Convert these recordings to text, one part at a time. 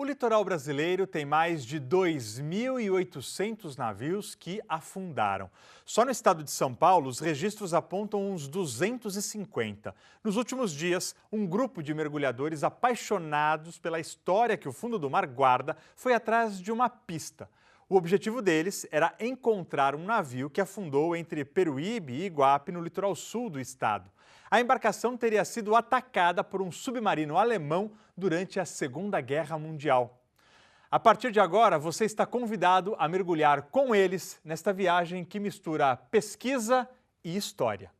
O litoral brasileiro tem mais de 2.800 navios que afundaram. Só no estado de São Paulo, os registros apontam uns 250. Nos últimos dias, um grupo de mergulhadores apaixonados pela história que o fundo do mar guarda foi atrás de uma pista. O objetivo deles era encontrar um navio que afundou entre Peruíbe e Iguape, no litoral sul do estado. A embarcação teria sido atacada por um submarino alemão durante a Segunda Guerra Mundial. A partir de agora, você está convidado a mergulhar com eles nesta viagem que mistura pesquisa e história.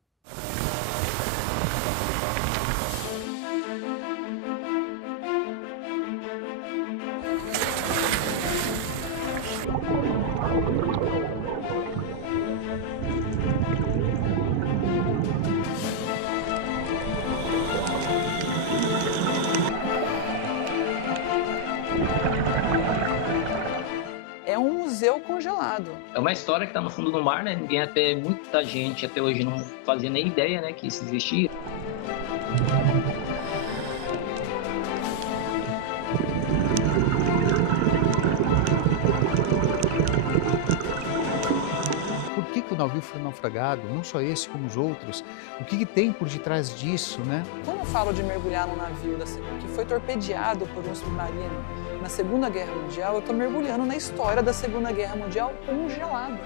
É um museu congelado. É uma história que está no fundo do mar, né? Muita gente até hoje não fazia nem ideia, né, que isso existia. Por que o navio foi naufragado? Não só esse, como os outros. O que tem por detrás disso, né? Quando eu falo de mergulhar num navio que foi torpedeado por um submarino na Segunda Guerra Mundial, eu estou mergulhando na história da Segunda Guerra Mundial congelada.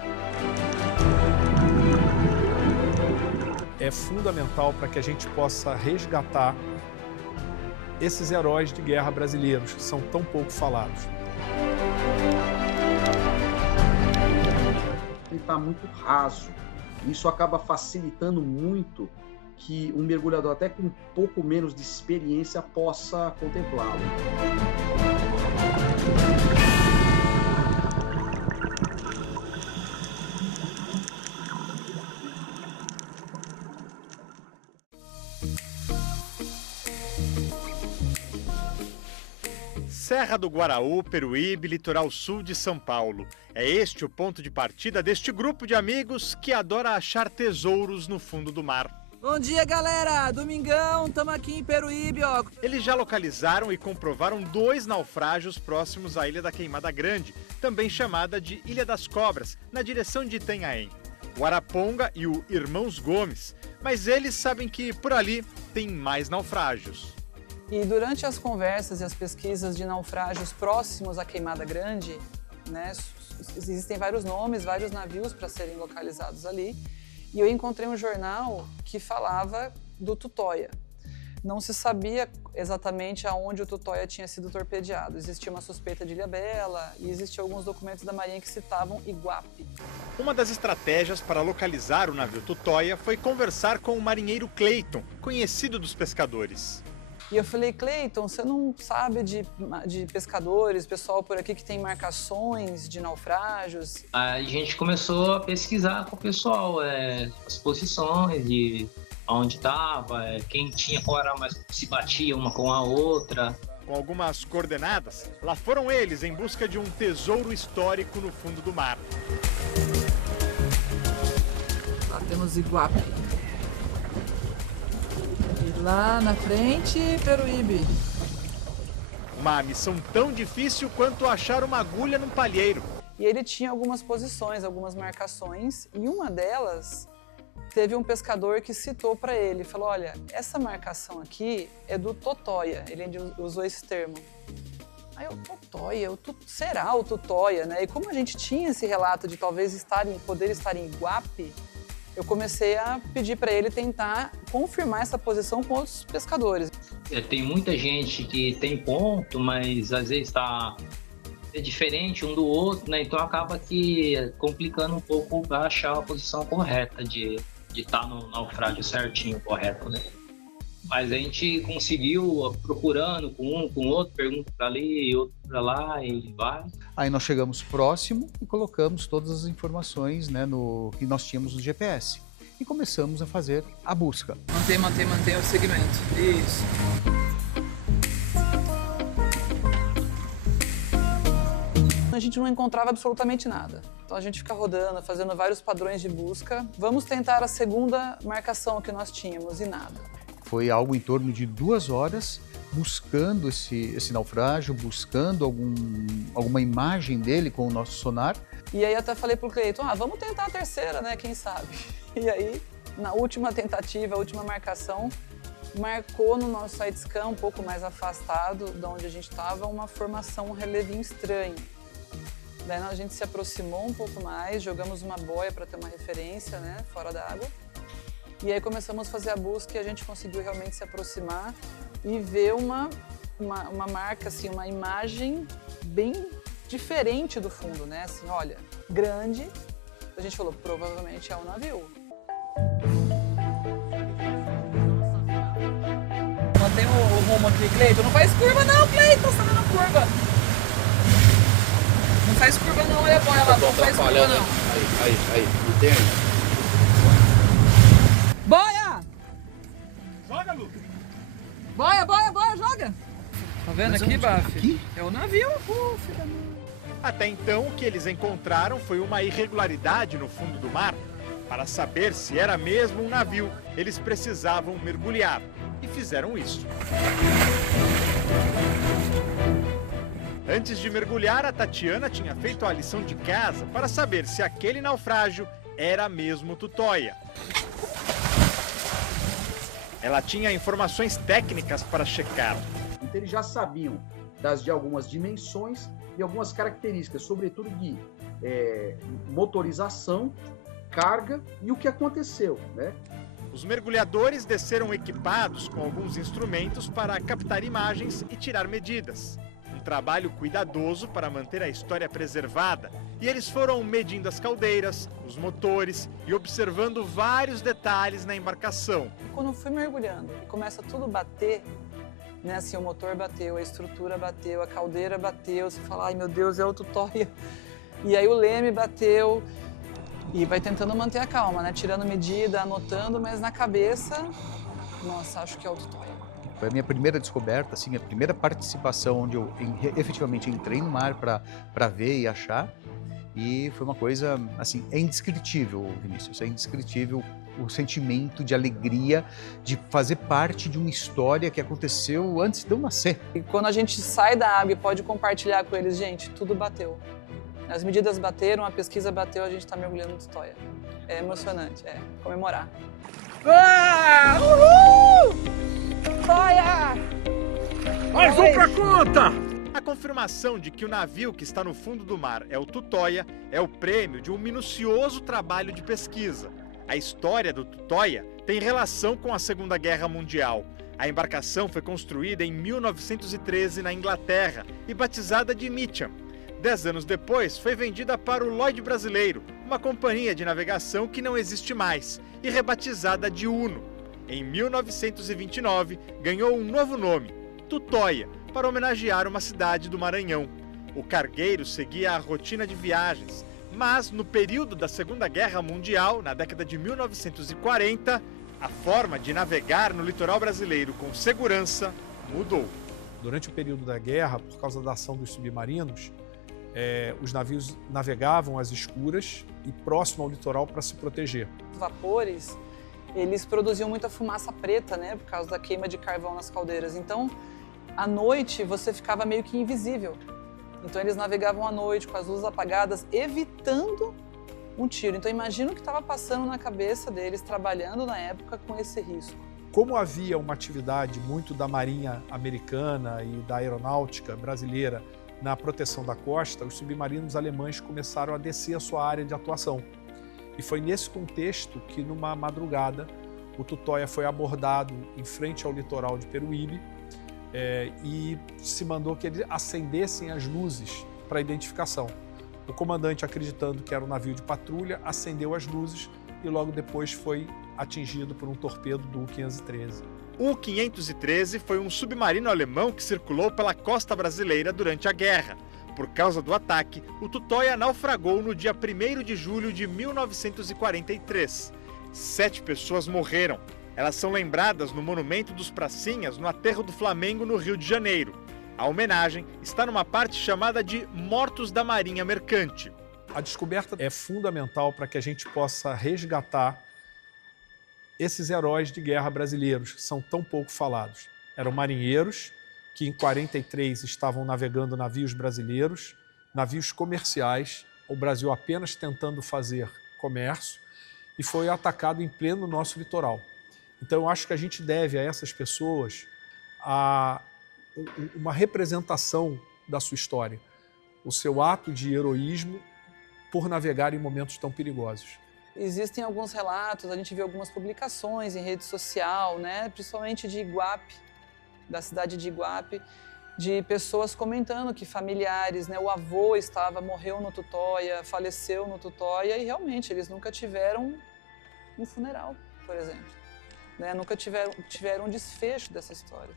É fundamental para que a gente possa resgatar esses heróis de guerra brasileiros, que são tão pouco falados. Ele está muito raso. Isso acaba facilitando muito que um mergulhador, até com um pouco menos de experiência, possa contemplá-lo. Serra do Guaraú, Peruíbe, litoral sul de São Paulo. É este o ponto de partida deste grupo de amigos que adora achar tesouros no fundo do mar. Bom dia, galera! Domingão, estamos aqui em Peruíbe, ó. Eles já localizaram e comprovaram 2 naufrágios próximos à Ilha da Queimada Grande, também chamada de Ilha das Cobras, na direção de Itanhaém. O Araponga e o Irmãos Gomes. Mas eles sabem que por ali tem mais naufrágios. E durante as conversas e as pesquisas de naufrágios próximos à Queimada Grande, né, existem vários nomes, vários navios para serem localizados ali. E eu encontrei um jornal que falava do Tutóia. Não se sabia exatamente aonde o Tutóia tinha sido torpedeado. Existia uma suspeita de Ilhabela e existiam alguns documentos da Marinha que citavam Iguape. Uma das estratégias para localizar o navio Tutóia foi conversar com o marinheiro Cleiton, conhecido dos pescadores. E eu falei, Cleiton, você não sabe de pescadores, pessoal por aqui que tem marcações de naufrágios? A gente começou a pesquisar com o pessoal, as posições de onde estava, quem tinha, qual era mais, se batia uma com a outra. Com algumas coordenadas, lá foram eles em busca de um tesouro histórico no fundo do mar. Lá temos Iguape. E lá na frente, Peruíbe. Uma missão tão difícil quanto achar uma agulha num palheiro. E ele tinha algumas posições, algumas marcações, e uma delas teve um pescador que citou para ele, falou, olha, essa marcação aqui é do Totóia, ele usou esse termo. Aí eu, Totóia, será o Tutóia, né? E como a gente tinha esse relato de talvez poder estar em Iguape, eu comecei a pedir para ele tentar confirmar essa posição com outros pescadores. Tem muita gente que tem ponto, mas às vezes é diferente um do outro, né? Então acaba que complicando um pouco para achar a posição correta de estar no naufrágio certinho, correto, né? Mas a gente conseguiu procurando com um, com outro, pergunta para ali, outro para lá e vai. Aí nós chegamos próximo e colocamos todas as informações, né, que nós tínhamos no GPS. E começamos a fazer a busca. Mantém o segmento. Isso. A gente não encontrava absolutamente nada. Então a gente fica rodando, fazendo vários padrões de busca. Vamos tentar a segunda marcação que nós tínhamos e nada. Foi algo em torno de 2 horas buscando esse naufrágio, buscando alguma imagem dele com o nosso sonar. E aí até falei pro Cleiton, vamos tentar a terceira, né, quem sabe? E aí, na última tentativa, a última marcação, marcou no nosso side scan, um pouco mais afastado de onde a gente estava, uma formação, um relevinho estranho. Daí a gente se aproximou um pouco mais, jogamos uma boia para ter uma referência, né, fora d'água. E aí começamos a fazer a busca e a gente conseguiu realmente se aproximar e ver uma marca, assim, uma imagem bem diferente do fundo, né? Assim, olha, grande. A gente falou, provavelmente é um navio. Mantém o rumo aqui, Cleiton. Não faz curva não, Cleiton, você tá dando curva. Não faz curva não, olha a boia lá, não faz curva não. Aí, entende? Boia! Joga, Lucas! Boia, joga! Tá vendo aqui, Baf? É o navio. Filha da mãe. Até então, o que eles encontraram foi uma irregularidade no fundo do mar. Para saber se era mesmo um navio, eles precisavam mergulhar. E fizeram isso. Antes de mergulhar, a Tatiana tinha feito a lição de casa para saber se aquele naufrágio era mesmo Tutóia. Ela tinha informações técnicas para checar. Então eles já sabiam de algumas dimensões e algumas características, sobretudo de motorização, carga e o que aconteceu, né? Os mergulhadores desceram equipados com alguns instrumentos para captar imagens e tirar medidas. Um trabalho cuidadoso para manter a história preservada. E eles foram medindo as caldeiras, os motores e observando vários detalhes na embarcação. Quando eu fui mergulhando e começa tudo a bater, né, assim, o motor bateu, a estrutura bateu, a caldeira bateu, você fala, ai meu Deus, é o Tutóia. E aí o leme bateu e vai tentando manter a calma, né, tirando medida, anotando, mas na cabeça, nossa, acho que é o Tutóia. Foi a minha primeira descoberta, assim, a primeira participação onde eu efetivamente entrei no mar para ver e achar. E foi uma coisa, assim, é indescritível, Vinícius, é indescritível o sentimento de alegria de fazer parte de uma história que aconteceu antes de eu nascer. E quando a gente sai da água e pode compartilhar com eles, gente, tudo bateu. As medidas bateram, a pesquisa bateu, a gente está mergulhando no Tutóia. É emocionante, comemorar. Uhul! Tutóia! Mais um pra conta! A confirmação de que o navio que está no fundo do mar é o Tutóia é o prêmio de um minucioso trabalho de pesquisa. A história do Tutóia tem relação com a Segunda Guerra Mundial. A embarcação foi construída em 1913 na Inglaterra e batizada de Mitcham. 10 anos depois, foi vendida para o Lloyd Brasileiro, uma companhia de navegação que não existe mais, e rebatizada de Uno. Em 1929, ganhou um novo nome, Tutóia, para homenagear uma cidade do Maranhão. O cargueiro seguia a rotina de viagens, mas no período da Segunda Guerra Mundial, na década de 1940, a forma de navegar no litoral brasileiro com segurança mudou. Durante o período da guerra, por causa da ação dos submarinos, os navios navegavam às escuras e próximo ao litoral para se proteger. Os vapores, eles produziam muita fumaça preta, né, por causa da queima de carvão nas caldeiras. Então, à noite, você ficava meio que invisível. Então, eles navegavam à noite com as luzes apagadas, evitando um tiro. Então, imagina o que estava passando na cabeça deles, trabalhando na época com esse risco. Como havia uma atividade muito da Marinha Americana e da Aeronáutica brasileira na proteção da costa, os submarinos alemães começaram a descer a sua área de atuação. E foi nesse contexto que, numa madrugada, o Tutóia foi abordado em frente ao litoral de Peruíbe e se mandou que eles acendessem as luzes para identificação. O comandante, acreditando que era um navio de patrulha, acendeu as luzes e logo depois foi atingido por um torpedo do U-513. O U-513 foi um submarino alemão que circulou pela costa brasileira durante a guerra. Por causa do ataque, o Tutóia naufragou no dia 1º de julho de 1943. 7 pessoas morreram. Elas são lembradas no Monumento dos Pracinhas, no Aterro do Flamengo, no Rio de Janeiro. A homenagem está numa parte chamada de Mortos da Marinha Mercante. A descoberta é fundamental para que a gente possa resgatar esses heróis de guerra brasileiros, que são tão pouco falados. Eram marinheiros que em 43 estavam navegando navios brasileiros, navios comerciais, o Brasil apenas tentando fazer comércio, e foi atacado em pleno nosso litoral. Então eu acho que a gente deve a essas pessoas uma representação da sua história, o seu ato de heroísmo por navegar em momentos tão perigosos. Existem alguns relatos, a gente viu algumas publicações em rede social, né, principalmente de Iguape, da cidade de Iguape, de pessoas comentando que familiares, né, o avô morreu no Tutóia, faleceu no Tutóia, e realmente eles nunca tiveram um funeral, por exemplo, né, nunca tiveram um desfecho dessa história.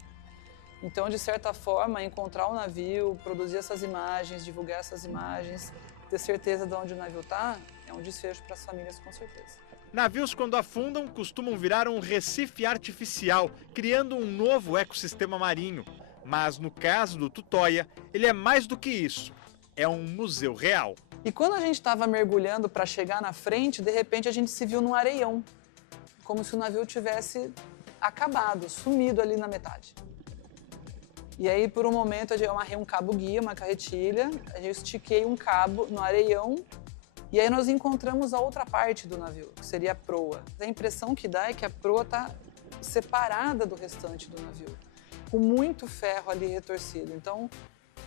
Então, de certa forma, encontrar o navio, produzir essas imagens, divulgar essas imagens, ter certeza de onde o navio está, é um desfecho para as famílias, com certeza. Navios, quando afundam, costumam virar um recife artificial, criando um novo ecossistema marinho. Mas no caso do Tutóia, ele é mais do que isso. É um museu real. E quando a gente estava mergulhando para chegar na frente, de repente a gente se viu num areião, como se o navio tivesse acabado, sumido ali na metade. E aí, por um momento, eu amarrei um cabo guia, uma carretilha, eu estiquei um cabo no areião, e aí nós encontramos a outra parte do navio, que seria a proa. A impressão que dá é que a proa está separada do restante do navio, com muito ferro ali retorcido. Então,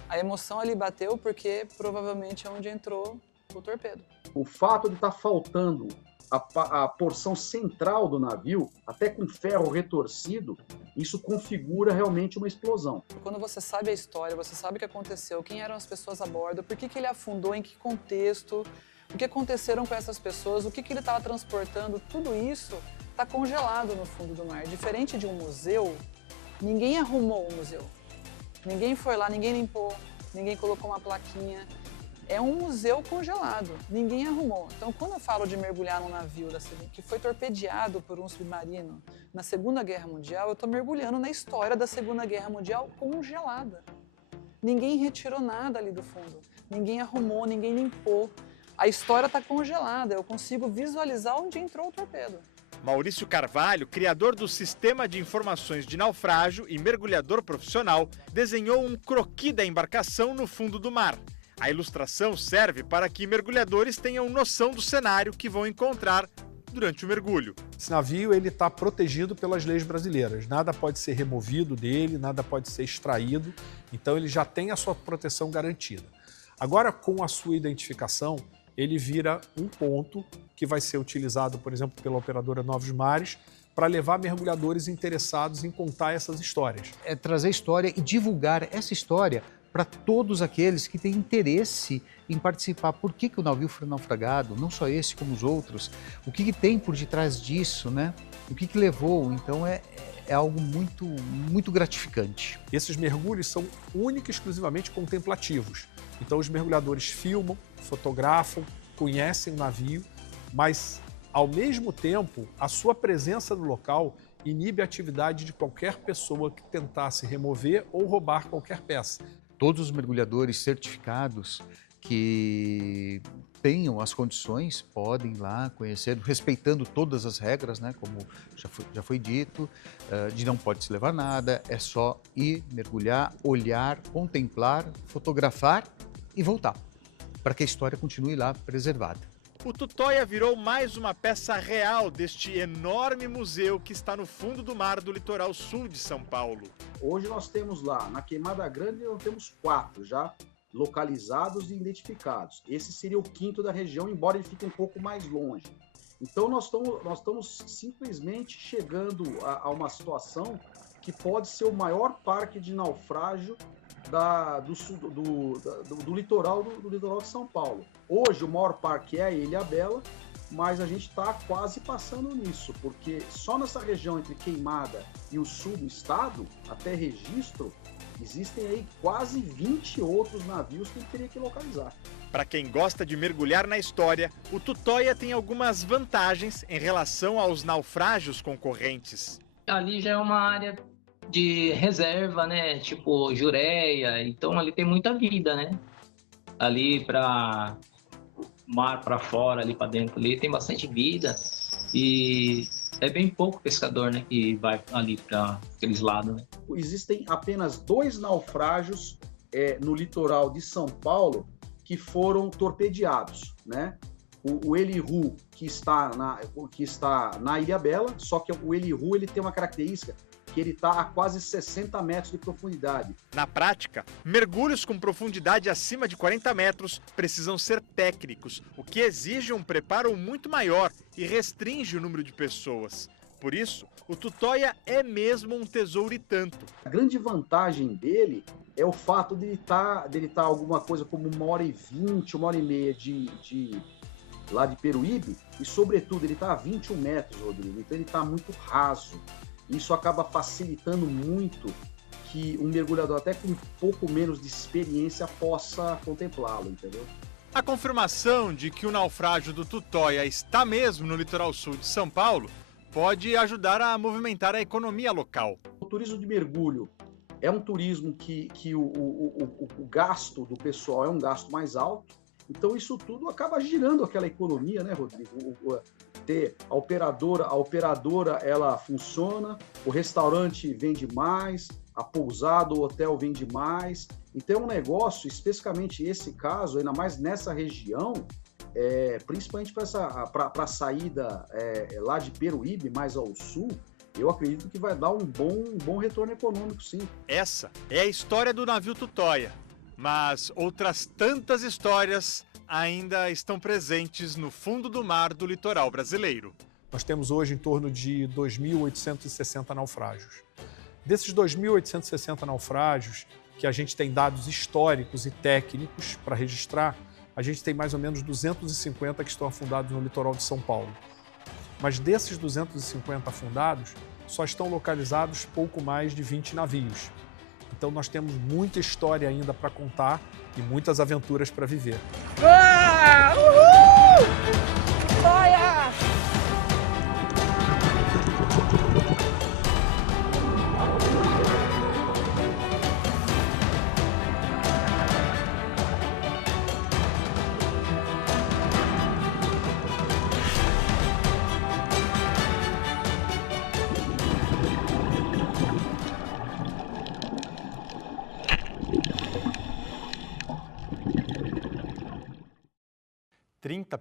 a emoção ali bateu porque provavelmente é onde entrou o torpedo. O fato de estar faltando a porção central do navio, até com ferro retorcido, isso configura realmente uma explosão. Quando você sabe a história, você sabe o que aconteceu, quem eram as pessoas a bordo, por que ele afundou, em que contexto, o que aconteceram com essas pessoas, o que ele estava transportando, tudo isso está congelado no fundo do mar. Diferente de um museu, ninguém arrumou o museu. Ninguém foi lá, ninguém limpou, ninguém colocou uma plaquinha. É um museu congelado, ninguém arrumou. Então, quando eu falo de mergulhar num navio que foi torpedeado por um submarino na Segunda Guerra Mundial, eu estou mergulhando na história da Segunda Guerra Mundial congelada. Ninguém retirou nada ali do fundo, ninguém arrumou, ninguém limpou. A história está congelada, eu consigo visualizar onde entrou o torpedo. Maurício Carvalho, criador do Sistema de Informações de Naufrágio e mergulhador profissional, desenhou um croquis da embarcação no fundo do mar. A ilustração serve para que mergulhadores tenham noção do cenário que vão encontrar durante o mergulho. Esse navio está protegido pelas leis brasileiras. Nada pode ser removido dele, nada pode ser extraído. Então ele já tem a sua proteção garantida. Agora, com a sua identificação, ele vira um ponto que vai ser utilizado, por exemplo, pela operadora Novos Mares, para levar mergulhadores interessados em contar essas histórias. É trazer história e divulgar essa história para todos aqueles que têm interesse em participar. Por que o navio foi naufragado? Não só esse, como os outros. O que tem por detrás disso, né? O que levou? Então é algo muito, muito gratificante. Esses mergulhos são únicos e exclusivamente contemplativos. Então os mergulhadores filmam, fotografam, conhecem o navio, mas ao mesmo tempo a sua presença no local inibe a atividade de qualquer pessoa que tentasse remover ou roubar qualquer peça. Todos os mergulhadores certificados que tenham as condições podem ir lá conhecer, respeitando todas as regras, né, como já foi dito, de não pode se levar nada, é só ir, mergulhar, olhar, contemplar, fotografar e voltar, para que a história continue lá preservada. O Tutóia virou mais uma peça real deste enorme museu que está no fundo do mar do litoral sul de São Paulo. Hoje nós temos lá, na Queimada Grande, nós temos 4 já localizados e identificados. Esse seria o 5º da região, embora ele fique um pouco mais longe. Então nós estamos simplesmente chegando a uma situação que pode ser o maior parque de naufrágio do litoral de São Paulo. Hoje o maior parque é a Ilhabela, mas a gente está quase passando nisso, porque só nessa região entre Queimada e o sul do estado, até registro, existem aí quase 20 outros navios que a gente teria que localizar. Para quem gosta de mergulhar na história, o Tutóia tem algumas vantagens em relação aos naufrágios concorrentes. Ali já é uma área de reserva, né? Tipo Jureia, então ali tem muita vida, né? Ali para mar para fora, ali para dentro, ali tem bastante vida e É bem pouco pescador, né, que vai ali para aqueles lados, né? Existem apenas 2 naufrágios no litoral de São Paulo que foram torpedeados, né? O Elihu, que está na Ilhabela, só que o Elihu ele tem uma característica que ele está a quase 60 metros de profundidade. Na prática, mergulhos com profundidade acima de 40 metros precisam ser técnicos, o que exige um preparo muito maior e restringe o número de pessoas. Por isso, o Tutóia é mesmo um tesouro e tanto. A grande vantagem dele é o fato de ele tá alguma coisa como 1h20, 1h30 lá de Peruíbe, e sobretudo ele está a 21 metros, Rodrigo, então ele está muito raso. Isso acaba facilitando muito que um mergulhador até com um pouco menos de experiência possa contemplá-lo, entendeu? A confirmação de que o naufrágio do Tutóia está mesmo no litoral sul de São Paulo pode ajudar a movimentar a economia local. O turismo de mergulho é um turismo que o gasto do pessoal é um gasto mais alto, então isso tudo acaba girando aquela economia, né, Rodrigo? A operadora ela funciona, o restaurante vende mais, a pousada, o hotel vende mais. Então é um negócio, especificamente esse caso, ainda mais nessa região, principalmente para a saída lá de Peruíbe, mais ao sul, eu acredito que vai dar um bom retorno econômico, sim. Essa é a história do navio Tutóia, mas outras tantas histórias ainda estão presentes no fundo do mar do litoral brasileiro. Nós temos hoje em torno de 2.860 naufrágios. Desses 2.860 naufrágios, que a gente tem dados históricos e técnicos para registrar, a gente tem mais ou menos 250 que estão afundados no litoral de São Paulo. Mas desses 250 afundados, só estão localizados pouco mais de 20 navios. Então nós temos muita história ainda para contar e muitas aventuras para viver. Ah! Uhul! Tutóia!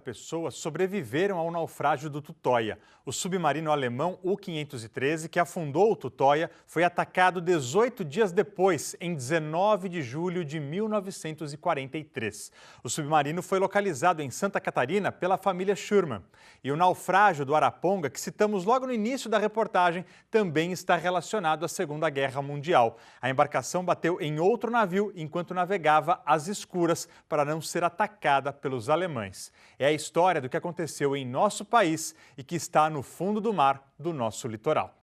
Pessoas sobreviveram ao naufrágio do Tutóia. O submarino alemão U-513, que afundou o Tutóia, foi atacado 18 dias depois, em 19 de julho de 1943. O submarino foi localizado em Santa Catarina pela família Schurman. E o naufrágio do Araponga, que citamos logo no início da reportagem, também está relacionado à Segunda Guerra Mundial. A embarcação bateu em outro navio enquanto navegava às escuras para não ser atacada pelos alemães. É a história do que aconteceu em nosso país e que está no fundo do mar do nosso litoral.